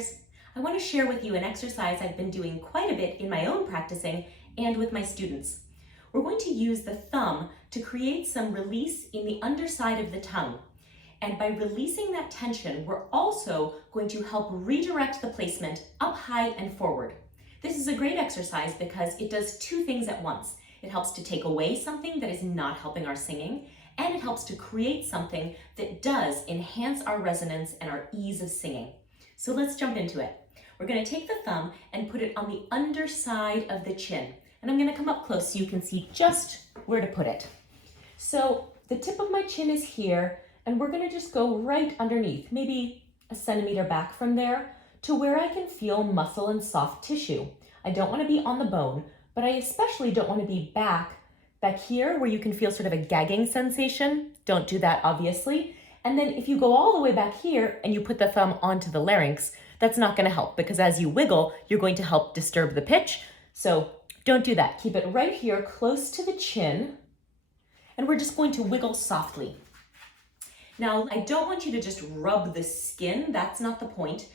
singers! I want to share with you an exercise I've been doing quite a bit in my own practicing and with my students. We're going to use the thumb to create some release in the underside of the tongue. And by releasing that tension, we're also going to help redirect the placement up high and forward. This is a great exercise because it does two things at once. It helps to take away something that is not helping our singing, and it helps to create something that does enhance our resonance and our ease of singing. So let's jump into it. We're going to take the thumb and put it on the underside of the chin. And I'm going to come up close so you can see just where to put it. So the tip of my chin is here, and we're going to just go right underneath, maybe a centimeter back from there, to where I can feel muscle and soft tissue. I don't want to be on the bone, but I especially don't want to be back here where you can feel sort of a gagging sensation. Don't do that, obviously. And then if you go all the way back here and you put the thumb onto the larynx, that's not going to help because as you wiggle, you're going to help disturb the pitch. So don't do that. Keep it right here close to the chin, and we're just going to wiggle softly. Now, I don't want you to just rub the skin. That's not the point.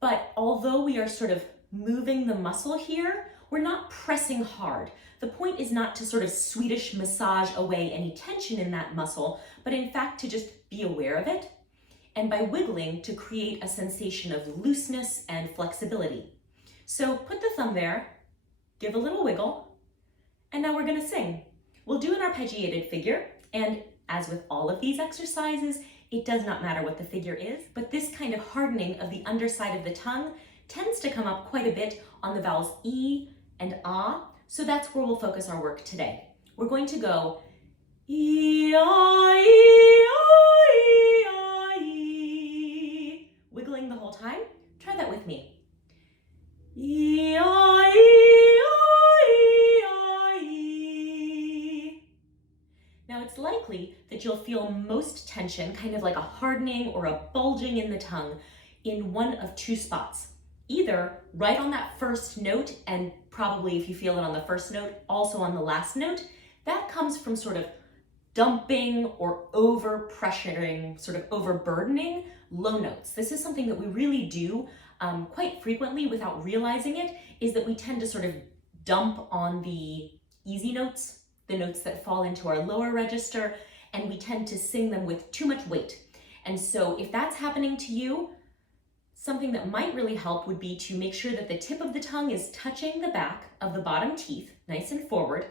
But although we are sort of moving the muscle here, we're not pressing hard. The point is not to sort of Swedish massage away any tension in that muscle, but in fact to just be aware of it, and by wiggling to create a sensation of looseness and flexibility. So put the thumb there, give a little wiggle, and now we're going to sing. We'll do an arpeggiated figure, and as with all of these exercises, it does not matter what the figure is, but this kind of hardening of the underside of the tongue tends to come up quite a bit on the vowels E and Ah, so that's where we'll focus our work today. We're going to go E-I-E-I-E, wiggling the whole time. Try that with me. E-I-E-I-E. Now it's likely that you'll feel most tension, kind of like a hardening or a bulging in the tongue, in one of two spots. Either right on that first note, and probably if you feel it on the first note, also on the last note. That comes from sort of dumping or over pressuring, sort of overburdening low notes. This is something that we really do quite frequently without realizing it, is that we tend to sort of dump on the easy notes, the notes that fall into our lower register, and we tend to sing them with too much weight. And so if that's happening to you, something that might really help would be to make sure that the tip of the tongue is touching the back of the bottom teeth, nice and forward.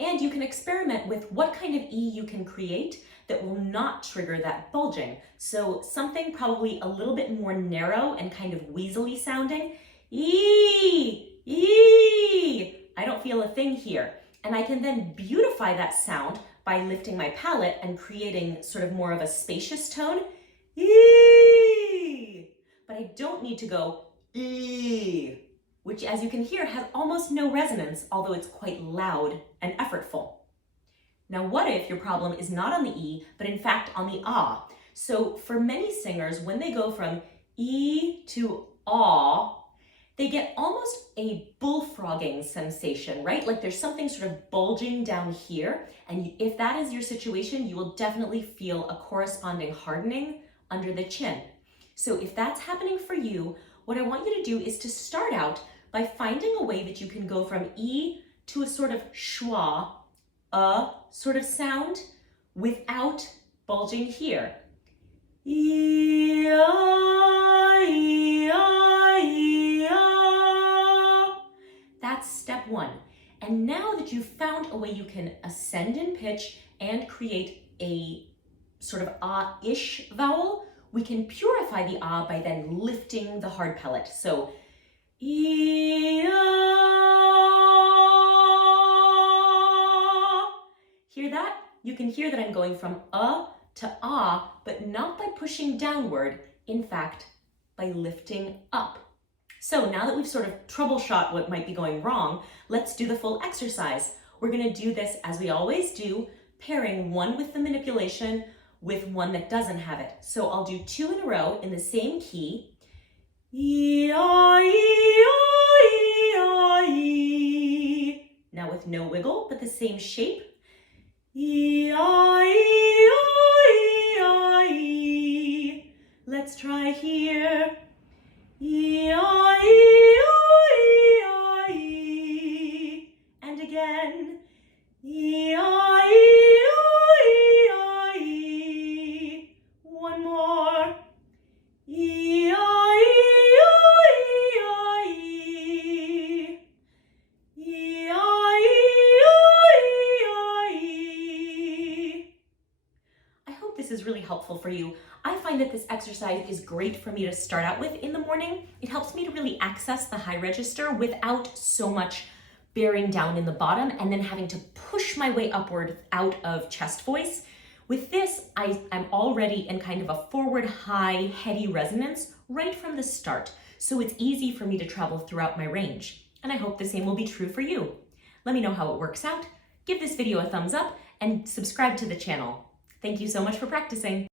And you can experiment with what kind of E you can create that will not trigger that bulging. So something probably a little bit more narrow and kind of weaselly sounding. E, E. I don't feel a thing here. And I can then beautify that sound by lifting my palate and creating sort of more of a spacious tone. E. But I don't need to go E, which as you can hear has almost no resonance, although it's quite loud and effortful. Now what if your problem is not on the E, but in fact on the Ah? So for many singers, when they go from E to Ah, they get almost a bullfrogging sensation, right? Like there's something sort of bulging down here. And if that is your situation, you will definitely feel a corresponding hardening under the chin. So if that's happening for you, what I want you to do is to start out by finding a way that you can go from E to a sort of schwa, sort of sound without bulging here. That's step one. And now that you've found a way you can ascend in pitch and create a sort of ah-ish vowel, we can purify the ah by then lifting the hard palate. So, hear that? You can hear that I'm going from to ah, but not by pushing downward, in fact, by lifting up. So now that we've sort of troubleshot what might be going wrong, let's do the full exercise. We're gonna do this as we always do, pairing one with the manipulation with one that doesn't have it. So I'll do two in a row in the same key. E-I-E-I-E-I-E. Now with no wiggle, but the same shape. E-I-E-I-E-I-E. Let's try here. this is really helpful for you. I find that this exercise is great for me to start out with in the morning. It helps me to really access the high register without so much bearing down in the bottom and then having to push my way upward out of chest voice. With this, I'm already in kind of a forward high, heady resonance right from the start, so it's easy for me to travel throughout my range. And I hope the same will be true for you. Let me know how it works out. Give this video a thumbs up and subscribe to the channel. Thank you so much for practicing.